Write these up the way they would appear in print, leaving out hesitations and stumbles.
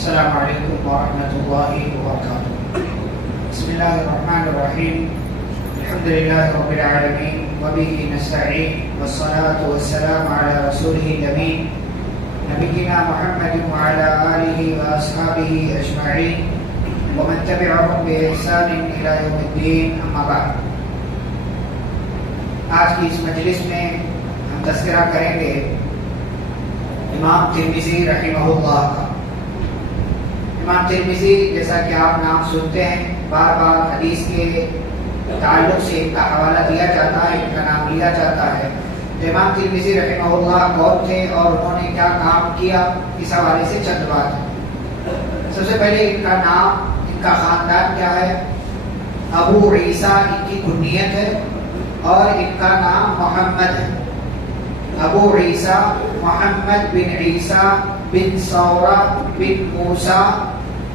السلام علیکم ورحمۃ اللہ وبرکاتہ۔ بسم اللہ الرحمن الرحیم، الحمد للہ رب العالمین وبہ نستعین والصلاة والسلام علی رسولہ الامین نبینا محمد وعلی آلہ واصحابہ اجمعین ومن تبعهم بإحسان الی یوم الدین، اما بعد۔ آج کی اس مجلس میں ہم تذکرہ کریں گے امام ترمذی رحمہ اللہ کا۔ امام ترمذی جیسا کہ آپ نام سنتے ہیں، بار بار حدیث کے تعلق سے ان کا حوالہ دیا جاتا ہے، ان کا نام لیا جاتا ہے۔ تو امام ترمذی رحمہ اللہ کون تھے اور انہوں نے کیا کام کیا، اس حوالے سے چند بات ہے۔ سب سے پہلے ان کا نام، ان کا خاندان کیا ہے؟ ابو عیسیٰ ان کی کنیت ہے اور ان کا نام محمد ہے۔ ابو عیسیٰ محمد بن عیسیٰ بن ثورہ بن موسیٰ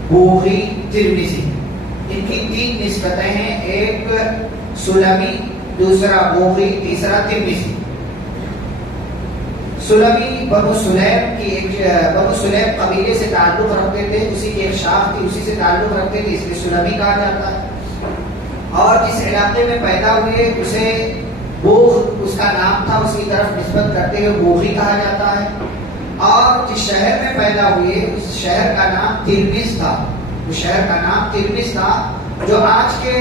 بوغی ترمذی، ان کی تین نسبتیں ہیں، ایک سلمی، دوسرا بوغی، تیسرا ترمذی۔ سلمی بنو سلیم کی بنو سلیم قبیلے سے تعلق رکھتے تھے، اسی کی ایک شاخ تھی، اسی سے تعلق رکھتے تھے، اس لیے سلمی کہا جاتا ہے۔ اور جس علاقے میں پیدا ہوئے اسے بوغ اس کا نام تھا، اس کی طرف نسبت کرتے ہوئے بوغی کہا جاتا ہے۔ اور جس شہر میں پیدا ہوئے اس شہر کا نام ترمذ تھا، اس شہر کا نام ترمذ تھا، جو آج کے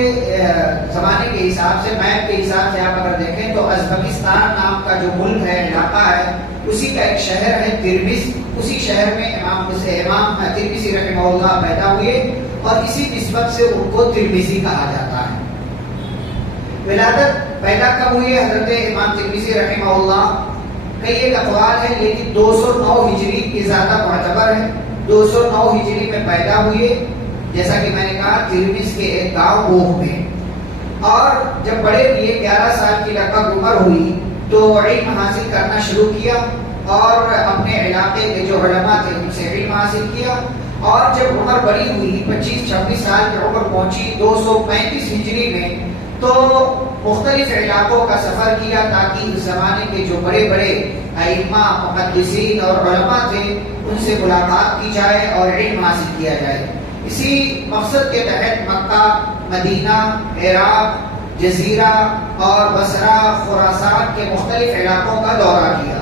زمانے کے حساب سے، میپ کے حساب سے آپ اگر دیکھیں تو ازبکستان نام کا جو ملک ہے، علاقہ ہے، اسی کا ایک شہر ہے ترمذ۔ اسی شہر میں امام ترمذی رحمہ اللہ پیدا ہوئے اور اسی نسبت سے ان کو ترمذی کہا جاتا ہے۔ ولادت پیدا کب ہوئی ہے حضرت امام ترمذی رحمہ اللہ؟ کئی ایک اقوال ہے، لیکن 209 ہجری کی زیادہ معتبر ہے۔ 209 ہجری میں پیدا ہوئے، جیسا کہ میں نے کہا ترمذ کے ایک گاؤں بوغ میں۔ اور جب بڑے ہوئے، 11 سال کی لگ بھگ عمر ہوئی، تو علم حاصل کرنا شروع کیا اور اپنے علاقے کے جو علماء تھے ان سے علم حاصل کیا۔ اور جب عمر بڑی ہوئی، 25-26 سال کی عمر پہنچی 235 ہجری میں، تو مختلف علاقوں کا سفر کیا تاکہ اس زمانے کے جو بڑے بڑے ائمہ، محدثین اور علماء تھے ان سے ملاقات کی جائے اور علم حاصل کیا جائے۔ اسی مقصد کے تحت مکہ، مدینہ، عراق، جزیرہ اور بصرہ، خراسان کے مختلف علاقوں کا دورہ کیا۔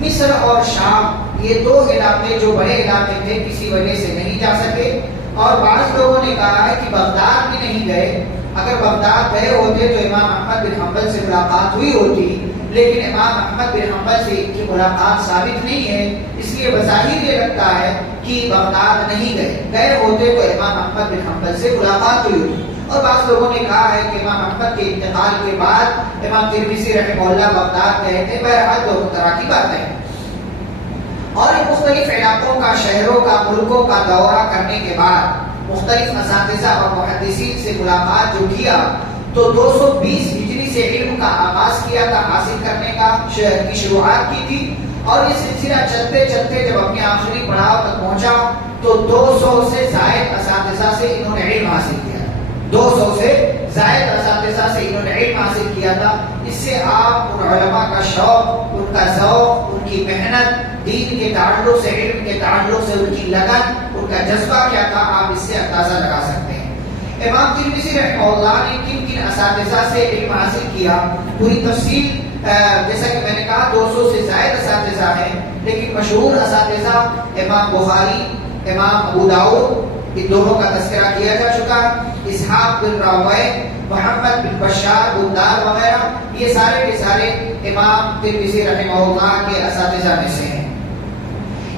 مصر اور شام، یہ دو علاقے جو بڑے علاقے تھے کسی وجہ سے نہیں جا سکے، اور بعض لوگوں نے کہا ہے کہ بغداد بھی نہیں گئے۔ اگر بغداد گئے ہوتے تو امام احمد بن حنبل سے ملاقات ہوئی ہوتی، لیکن امام احمد بن حنبل سے ان کی ملاقات ثابت نہیں ہے، اس لیے بظاہر یہ لگتا ہے کہ بغداد نہیں گئے ہوتے تو امام احمد بن حنبل سے ملاقات ہوئی ہوتی۔ اور بعض لوگوں نے کہا ہے کہ امام احمد کے انتقال کے بعد امام ترمذی رحمہ اللہ بغداد گئے تھے۔ بہرحال دونوں طرح کی باتیں ہیں۔ اور مختلف علاقوں کا، شہروں کا، ملکوں کا دورہ کرنے کے بعد مختلف اساتذہ اور محدثین سے ملاقات جو کیا، تو 220 ہجری سے علم کا آغاز کیا تھا، حاصل کرنے کا کی شروعات کی تھی۔ اور یہ سلسلہ چلتے چلتے جب اپنے آخری پڑاؤ تک پہنچا تو 200 سے زائد اساتذہ سے انہوں نے علم حاصل کیا۔ 200 سے زائد اساتذہ سے انہوں نے علم حاصل کیا تھا۔ اس سے آپ ان علماء کا شوق، ان کا ذوق، ان کی محنت، دین کے تعلق سے، علم کے تعلق سے ان کی لگن، ان کا جذبہ کیا تھا، آپ اس سے اندازہ لگا سکتے ہیں۔ امام ترمذی رحمہ اللہ نے کن کن اساتذہ سے علم حاصل کیا، پوری تفصیل جیسا کہ میں نے کہا 200 سے زائد اساتذہ ہیں، لیکن مشہور اساتذہ امام بخاری، امام ابو داؤد، ان دونوں کا تذکرہ کیا جا چکا ہے۔ اسحاق بن راہویہ، محمد بن بشار بندار وغیرہ، یہ سارے کے سارے امام ترمذی رحمہ اللہ کے اساتذہ میں سے ہیں۔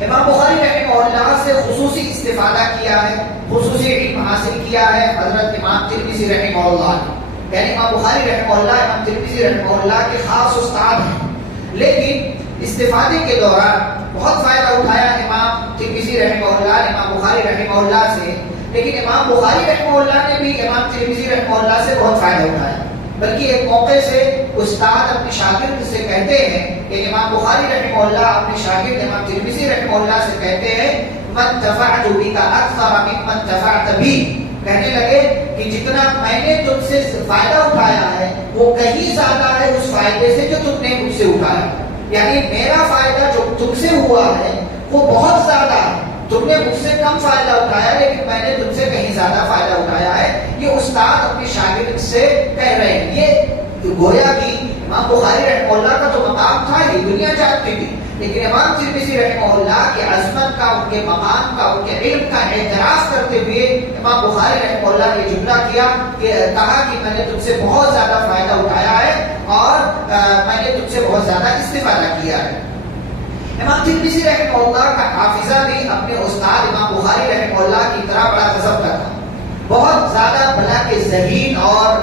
امام بخاری رحمہ اللہ سے خصوصی استفادہ کیا ہے، خصوصی علم حاصل کیا ہے حضرت امام ترمذی رحمہ اللہ نے۔ یعنی امام بخاری رحمہ اللہ امام ترمذی رحمہ اللہ کے خاص استاد ہیں، لیکن استفادے کے دوران بہت فائدہ اٹھایا امام ترمذی رحمہ اللہ نے امام بخاری رحمہ اللہ سے، لیکن امام بخاری رحمہ اللہ نے بھی امام ترمذی رحمہ اللہ سے بہت فائدہ اٹھایا۔ بلکہ ایک موقع سے استاد اپنے شاگرد سے کہتے ہیں کہ امام بخاری رحمہ اللہ اپنے شاگرد امام ترمذی رحمہ اللہ سے کہتے ہیں من انتفعت بک اکثر ممن انتفعت بی، کہنے لگے کہ جتنا میں نے تم سے فائدہ اٹھایا ہے وہ کہیں زیادہ ہے اس فائدے سے جو تم نے مجھ سے اٹھایا۔ یعنی میرا فائدہ جو تم سے ہوا ہے وہ بہت زیادہ ہے، تم نے مجھ سے کم فائدہ اٹھایا لیکن میں نے تم سے کہیں زیادہ فائدہ اٹھایا ہے. یہ استاد اپنے شاگرد سے کہہ رہے ہیں. یہ گویا کہ امام بخاری رحمہ اللہ کا تو مقام تھا, یہ دنیا جانتی تھی, لیکن امام ترمذی رحمہ اللہ کی عظمت کا, ان کے مقام کا, ان کے علم کا اعتراف کرتے ہوئے امام بخاری رحمہ اللہ نے جملہ کیا کہ کہا کہ میں نے تم سے بہت زیادہ فائدہ اٹھایا ہے اور میں نے تم سے بہت زیادہ استفادہ کیا ہے. امام ترمذی رحمہ اللہ کا حافظہ بھی اپنے استاد امام بخاری رحمہ اللہ کی طرح بڑا غضب کا تھا. بہت زیادہ بلا کے ذہین اور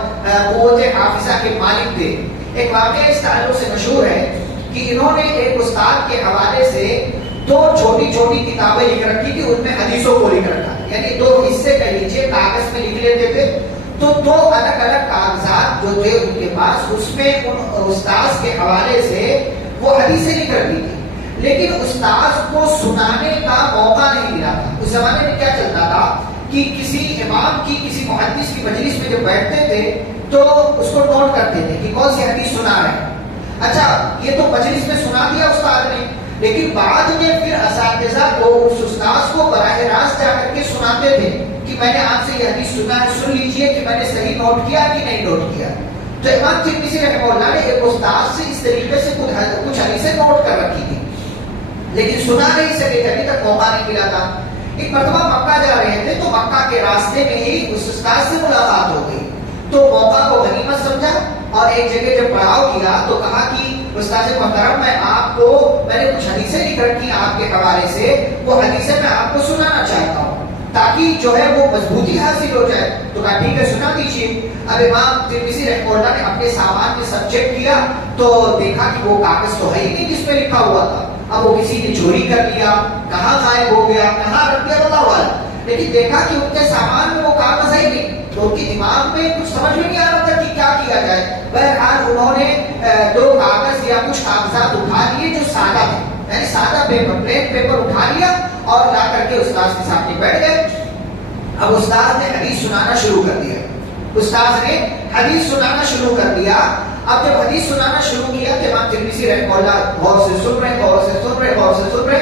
قوت حافظہ کے مالک تھے. ایک واقعہ اس تعلق سے مشہور ہے کہ انہوں نے ایک استاد کے حوالے سے 2 چھوٹی چھوٹی کتابیں لکھ رکھی تھی, ان میں حدیثوں کو لکھ رکھا, یعنی 2 حصے کہہ لیجیے کاغذ میں لکھ لیتے تھے. تو 2 الگ الگ کاغذات جو تھے ان کے پاس, اس میں ان استاذ کے حوالے سے وہ حدیثیں لکھ رکھی تھی, لیکن استاذ کو سنانے کا موقع نہیں ملا تھا. اس زمانے میں کیا چلتا تھا کہ کسی امام کی, کسی محدث کی مجلس میں جب بیٹھتے تھے تو اس کو نوٹ کرتے تھے کہ کون سی حدیث سنا رہے ہیں. اچھا, یہ تو مجلس میں سنا دیا استاد نے, لیکن بعد میں پھر اساتذہ کو اس استاذ کو براہ راست جا کر کے سناتے تھے کہ میں نے آپ سے یہ حدیث سنا ہے, سن لیجئے کہ میں نے صحیح نوٹ کیا کہ نہیں نوٹ کیا. تو امام ترمذی رحمہ اللہ نے ایک استاذ سے اس طریقے سے کچھ حدیثیں نوٹ کر رکھی تھی, لیکن سنا نہیں سکے تھے, ابھی تک موقع نہیں ملا تھا. ایک مرتبہ مکہ جا رہے تھے تو مکہ کے راستے میں ہی اس استاد سے ملاقات ہو گئی, تو موقع کو غنیمت سمجھا اور ایک جگہ جب پڑاؤ کیا تو کہا کہ استاد محترم میں نے کچھ حدیثیں لکھ رکھی آپ کے حوالے سے, وہ حدیثیں میں آپ کو سنانا چاہتا ہوں تاکہ جو ہے وہ مضبوطی حاصل ہو جائے. تو کہا ٹھیک ہے سنا دیجیے. اب امام ترمذی رحمہ اللہ نے اپنے سامان میں سب چیک کیا تو دیکھا کہ وہ کاغذ تو ہے ہی نہیں جس پہ لکھا ہوا تھا. اب وہ کسی نے چوری کر لیا, کہاں غائب ہو گیا, کہاں رکھ دیا اللہ والا, لیکن دیکھا کہ ان کے سامان میں وہ کاغذ ہے ہی نہیں. تو ان کی دماغ میں کچھ سمجھ میں نہیں آ رہا تھا کہ کیا کیا جائے. بہرحال انہوں نے 2 کاغذ یا کچھ کاغذات اٹھا لیے جو سادہ تھے, یعنی سادہ پیپر, پلین پیپر اٹھا لیا اور لا کر کے استاد کے سامنے بیٹھ گئے. اب استاد نے حدیث سنانا شروع کر دیا. استاد نے حدیث سنانا شروع کر دیا. اب جب حدیث سنانا شروع کیا تو امام ترمذی رحمہ اللہ غور سے سن رہے,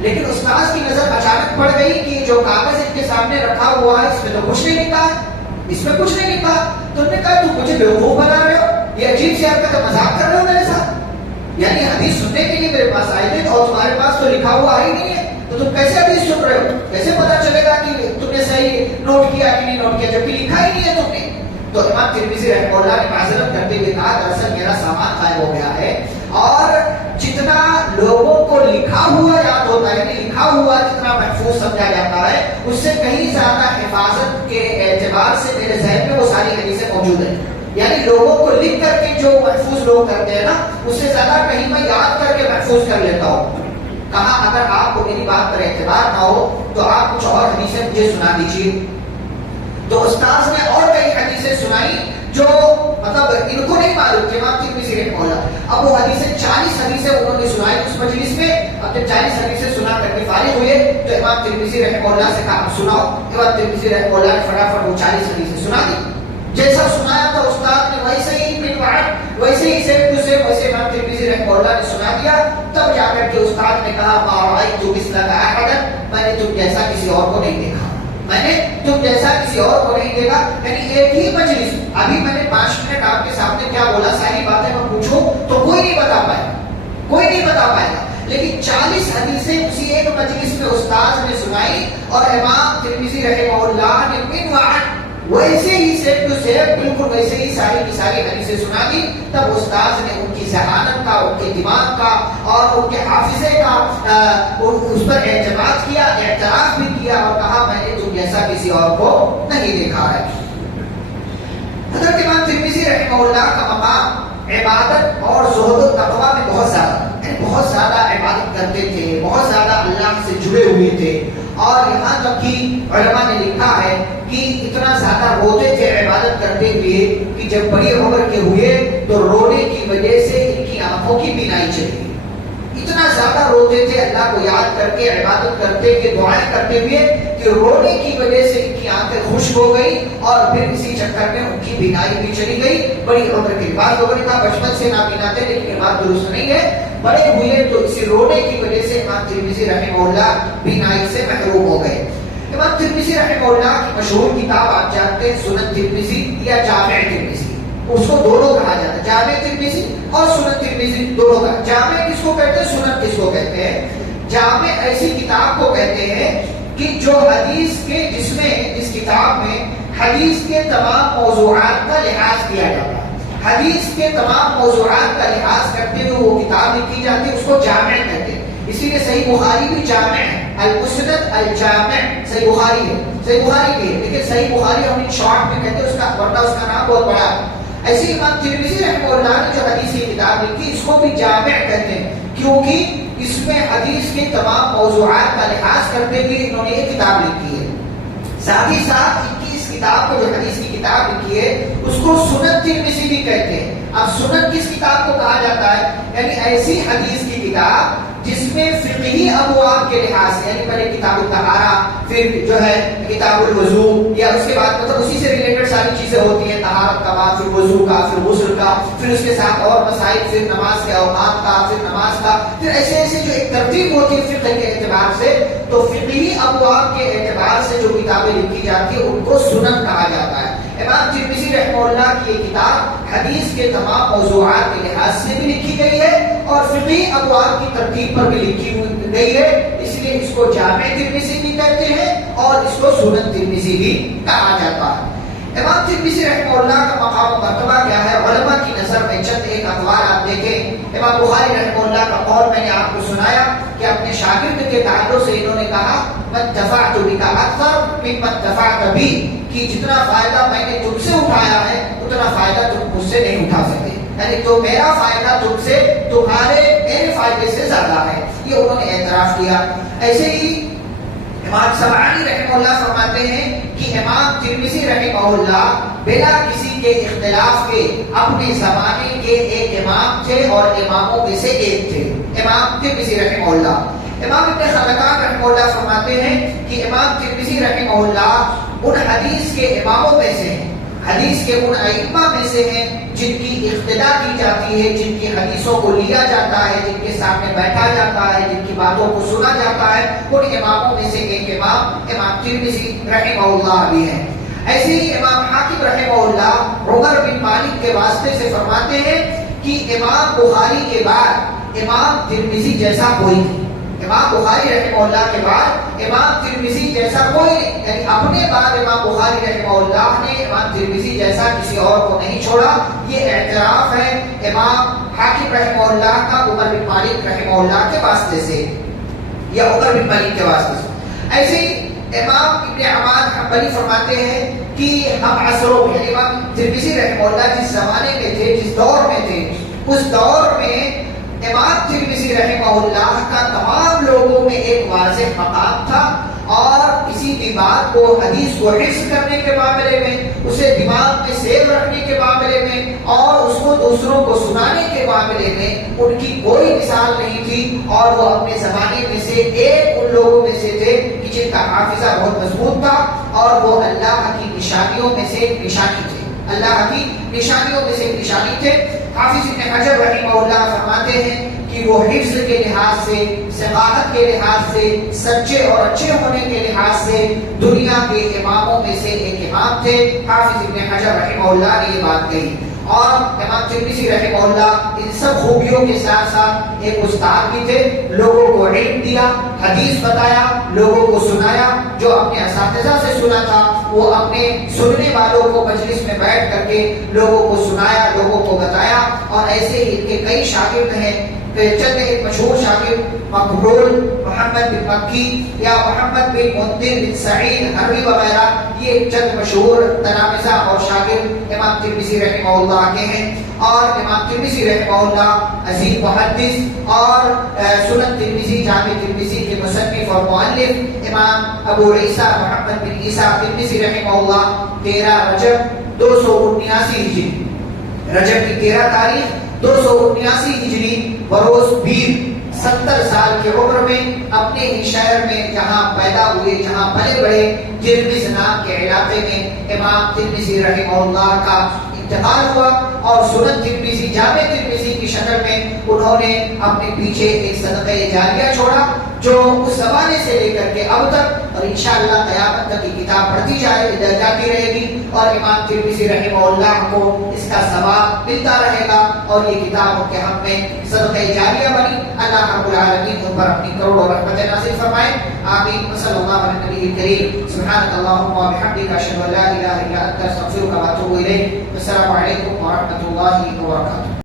لیکن استاد کی نظر اچانک پڑ گئی کہ جو کاغذ ان کے سامنے رکھا ہوا ہے اس میں تو کچھ نہیں لکھا ہے, اس میں کچھ نہیں لکھا. تو انہوں نے کہا تم مجھے بیوقوف بنا رہے ہو, یہ عجیب سی حرکت ہے, مذاق کر رہے ہو میرے ساتھ. یعنی حدیث سننے کے لیے میرے پاس آئے تھے اور تمہارے پاس تو لکھا ہوا ہی نہیں ہے, تو تم کیسے حدیث سن رہے ہو, کیسے پتا چلے گا کہ تم نے صحیح نوٹ کیا کہ نہیں نوٹ کیا جبکہ لکھا ہی نہیں ہے تم نے. تو امام ترمذی رحمہ اللہ نے معذرت کرتے ہوئے کہا دراصل میرا سامان غائب ہو گیا ہے, اور جتنا لوگوں کو لکھا ہوا یاد ہوتا ہے, یعنی لکھا ہوا جتنا محفوظ سمجھا جاتا ہے, اس سے کہیں زیادہ حفاظت کے اعتبار سے میرے ذہن میں وہ ساری حدیثیں موجود ہیں. یعنی لوگوں کو لکھ کر کے جو محفوظ لوگ کرتے ہیں نا, اس سے زیادہ کہیں میں یاد کر کے محفوظ کر لیتا ہوں. کہا اگر آپ کو میری بات پر اعتبار نہ ہو تو آپ کچھ اور حدیثیں مجھے سنا دیجیے. تو استاذ نے اور کئی حدیثیں سنائی جو مطلب ان کو نہیں معلوم کہ امام ترمذی رحمہ اللہ. اب وہ حدیثیں 40 حدیثیں انہوں نے سنائی اس مجلس میں. اب جب 40 حدیثیں سنا کر کے فارغ ہوئے تو امام ترمذی رحمہ اللہ سے کہا سناؤ. امام ترمذی رحمہ اللہ نے فٹافٹ وہ 40 حدیثیں سنا دی. جیسا سنایا تھا استاد نے ویسے ہی ویسے ہی ویسے امام ترمذی رحمہ اللہ نے سنا دیا. تب جا کر کے استاد نے کہا ما رأیت مثلک احدا, میں نے تم جیسا کسی اور کو نہیں دیکھا, میں نے تم جیسا کسی اور کو نہیں دیکھا. یعنی ایک ہی مجلس, ابھی میں نے 5 منٹ آپ کے سامنے کیا بولا, ساری باتیں میں پوچھوں تو کوئی نہیں بتا پائے گا, لیکن 40 حدیثیں اسی ایک مجلس میں استاد نے سنائی اور امام ترمذی رحمہ اللہ نے من وعد ویسے ہی سیب ٹو سیب بالکل ویسے ہی ساری کی ساری حدیثیں سنا دی. تب استاد نے ان کی ذہانت کا, ان کے دماغ کا اور ان کے حافظے کا اس پر اعتماد کیا, اعتراف بھی کیا اور کہا میں نے تم جیسا کسی اور کو نہیں دیکھا ہے. حضرت امام ترمذی رحمہ اللہ کا مقام عبادت اور زہد و تقویٰ میں بہت زیادہ عبادت کرتے تھے, بہت زیادہ اللہ سے جڑے ہوئے تھے. اور یہاں تک کہ علماء نے لکھا ہے کہ اتنا زیادہ روتے تھے عبادت کرتے ہوئے کہ جب بڑی عمر کے ہوئے تو رونے کی وجہ سے ان کی آنکھوں کی بینائی چلی گئی. اتنا زیادہ روتے تھے اللہ کو یاد کر کے, عبادت کرتے ہوئے, دعائیں کرتے ہوئے کہ رونے کی وجہ سے ان کی آنکھیں خشک ہو گئی اور پھر اسی چکر میں ان کی بینائی بھی چلی گئی. بڑی عمر کے بعد لوگوں نے کہا بچپن سے نابینا تھے, لیکن یہ بات درست نہیں ہے. بڑے ہوئے تو اسی رونے کی وجہ سے امام ترمذی رحمہ اللہ بینائی سے محروم ہو گئے. امام ترمذی رحمہ اللہ کی مشہور کتاب آپ جانتے ہیں سنن ترمذی یا جامع ترمذی. اس کو دونوں کہا جاتا ہے, جامع ترمذی اور سنن ترمذی دونوں کا. جامع کس کو کہتے ہیں, سنن کس کو کہتے ہیں؟ جامع ایسی کتاب کو کہتے ہیں کہ جو حدیث کے جس کتاب میں حدیث کے تمام موضوعات کا لحاظ کیا جاتا ہے, حدیث کے تمام موضوعات کا لحاظ کرتے ہوئے وہ کتاب لکھی جاتی ہے, اس کو جامع کہتے ہیں. اسی لیے صحیح بخاری بھی جامع ہے, المسند الجامع صحیح بخاری ہے, صحیح بخاری بھی ہے, لیکن صحیح بخاری ہم شارٹ میں کہتے ہیں, اس کا ورنہ اس کا نام بہت بڑا ہے. ایسے امام ترمذی رحمہ اللہ نے جو حدیث کی کتاب لکھی اس کو بھی جامع کہتے ہیں, کیونکہ اس میں حدیث کے تمام موضوعات کا لحاظ کرتے ہوئے انہوں نے یہ کتاب لکھی ہے. ساتھ ہی ساتھ ان کی اس کتاب کو جو حدیث کی کتاب لکھی ہے اس کو سنن ترمذی بھی کہتے ہیں. اب سنن کس کتاب کو کہا جاتا ہے؟ یعنی ایسی حدیث کی کتاب جس میں فقہی ابواب کے لحاظ سے, یعنی پہلے کتاب الطہارہ, پھر جو ہے کتاب الوضو, یا اس کے بعد مطلب اسی سے ریلیٹڈ ساری چیزیں ہوتی ہیں, طہارت کا بعد پھر وضو کا, پھر غسل کا, پھر اس کے ساتھ اور مسائل, پھر نماز کے اوقات کا, پھر نماز کا, پھر ایسے ایسے جو ایک ترتیب ہوتی ہے فقہ کے اعتبار سے. تو فقہی ابواب کے اعتبار سے جو کتابیں لکھی جاتی ہیں ان کو سنن کہا جاتا ہے. امام ترمذی رحمہ اللہ کی یہ کتاب حدیث کے تمام موضوعات کے لحاظ سے بھی لکھی گئی ہے اور فقہی ابواب کی ترتیب پر بھی لکھی گئی ہے, اس لیے اس کو جامع ترمذی بھی کہتے ہیں اور اس کو سنن ترمذی بھی کہا جاتا ہے. امام ترمذی رحمہ اللہ کا مقام و مرتبہ کیا ہے؟ علماء کی نظر میں چند ایک اقوال آپ دیکھیں. امام بخاری رحمہ اللہ کا قول میں نے آپ کو سنایا کہ اپنے شاگرد کے تعلق سے انہوں نے کہا من دفعت بک اکثر ممن دفعت بی, کہ جتنا فائدہ میں نے تم سے اٹھایا ہے اتنا فائدہ تم مجھ سے نہیں اٹھا سکتے, یعنی تو میرا فائدہ تم سے تمہارے میرے فائدے سے زیادہ ہے. یہ انہوں نے اعتراف کیا. ایسے ہی امام سمعانی رحمہ اللہ فرماتے ہیں کہ امام ترمذی رحمہ اللہ بلا کسی کے اختلاف کے اپنے زمانے کے ایک امام تھے اور اماموں میں سے ایک تھے, امام ترمذی رحمہ اللہ. امام ابن خلکان رحمہ اللہ فرماتے ہیں کہ امام ترمذی رحمہ اللہ ان حدیث کے اماموں میں سے ہیں, حدیث کے ان ائمہ میں سے ہیں جن کی اقتدا کی جاتی ہے, جن کی حدیثوں کو لیا جاتا ہے, جن کے سامنے بیٹھا جاتا ہے, جن کی باتوں کو سنا جاتا ہے. ان اماموں میں سے ایک امام ترمذی رحمہ اللہ بھی ہیں. ایسے ہی امام حاکم رحمہ اللہ عمر بن مالک کے واسطے سے فرماتے ہیں کہ امام بخاری کے بعد امام ترمذی جیسا کوئی نہیں, امام بخاری رحمہ اللہ کے بعد امام ترمذی جیسا کوئی نہیں, یعنی اپنے بعد امام بخاری رحمہ اللہ نے امام ترمذی جیسا کسی اور کو نہیں چھوڑا. یہ اعتراف ہے امام حاکم رحمہ اللہ کا عمر بن مالک رحمہ اللہ کے واسطے سے, یا عمر بن مالک کے واسطے سے. ایسے ہی امام ابن عمان حنبلی فرماتے ہیں کہ ہم عصروں میں, یعنی امام ترمذی رحمہ اللہ جس زمانے میں تھے, جس دور میں تھے, اس دور میں امام ترمذی رحمہ اللہ کا تمام لوگوں میں ایک واضح مقام تھا, اور کسی بھی بات کو, حدیث کو حفظ کرنے کے معاملے میں, اسے دماغ میں سیو رکھنے کے معاملے میں, اور اس کو دوسروں کو سنانے کے معاملے میں ان کی کوئی مثال نہیں تھی. اور وہ اپنے زمانے میں سے ایک ان لوگوں میں سے تھے کہ جن کا حافظہ بہت مضبوط تھا, اور وہ اللہ کی نشانیوں میں سے ایک نشانی تھے, اللہ کی نشانیوں میں سے ایک نشانی تھے. حافظ ابن حجر رحمہ اللہ فرماتے ہیں کہ وہ حفظ کے لحاظ سے, ثقافت کے لحاظ سے, سچے اور اچھے ہونے کے لحاظ سے دنیا کے اماموں میں سے ایک امام تھے. حافظ ابن حجر رحمہ اللہ نے یہ بات کہی. اور امام ترمذی رحمہ اللہ ان سب خوبیوں کے ساتھ ساتھ ایک استاد بھی تھے, لوگوں کو علم دیا, حدیث بتایا, لوگوں کو سنایا. جو اپنے اساتذہ سے سنا تھا وہ اپنے سننے والوں کو مجلس میں بیٹھ کر کے لوگوں کو سنایا, لوگوں کو بتایا. اور ایسے ہی ان کے کئی شاگرد ہیں. چند ایک مشہور شاگرد مقبول محمد بن مکی یا محمد بن منذر بن سعید حربی وغیرہ, یہ چند مشہور تلامذہ اور شاگرد امام ترمذی رحمہ اللہ کے ہیں. اور امام ترمذی رحمہ اللہ عظیم محدث اور سنن ترمذی, جامع ترمذی کے مصنف اور مؤلف امام ابو عیسیٰ محمد بن عیسیٰ ترمذی رحمہ اللہ 13 رجب 279 ہجری, رجب کی 13 تاریخ 279 ہجری بروز پیر 70 سال کی عمر میں اپنے ہی شہر میں جہاں پیدا ہوئے, جہاں پلے بڑے, جرمز نام کے علاقے میں امام ترمذی رحمہ اللہ کا انتقال ہوا. اور سنن ترمذی, جامع ترمذی کی شکل میں انہوں نے اپنے پیچھے ایک صدقہ جاریہ چھوڑا جو اس زمانے سے لے کر کے اب تک اور انشاءاللہ قیامت تک یہ کتاب پڑھتی جاتی رہے گی اور امام ترمذی رحمہ اللہ کو اس کا ثواب ملتا رہے گا اور یہ کتاب ان کے حق میں صدقہ جاریہ بنی. اللہ رب العالمین ان پر اپنی کروڑوں رحمتیں نازل فرمائے. آمین. صلی اللہ علیہ نبی کریم. سبحانک اللہم و بحمدک اشہد ان لا الہ الا انت استغفرک و اتوب الیک. السلام علیکم ورحمۃ اللہ وبرکاتہ.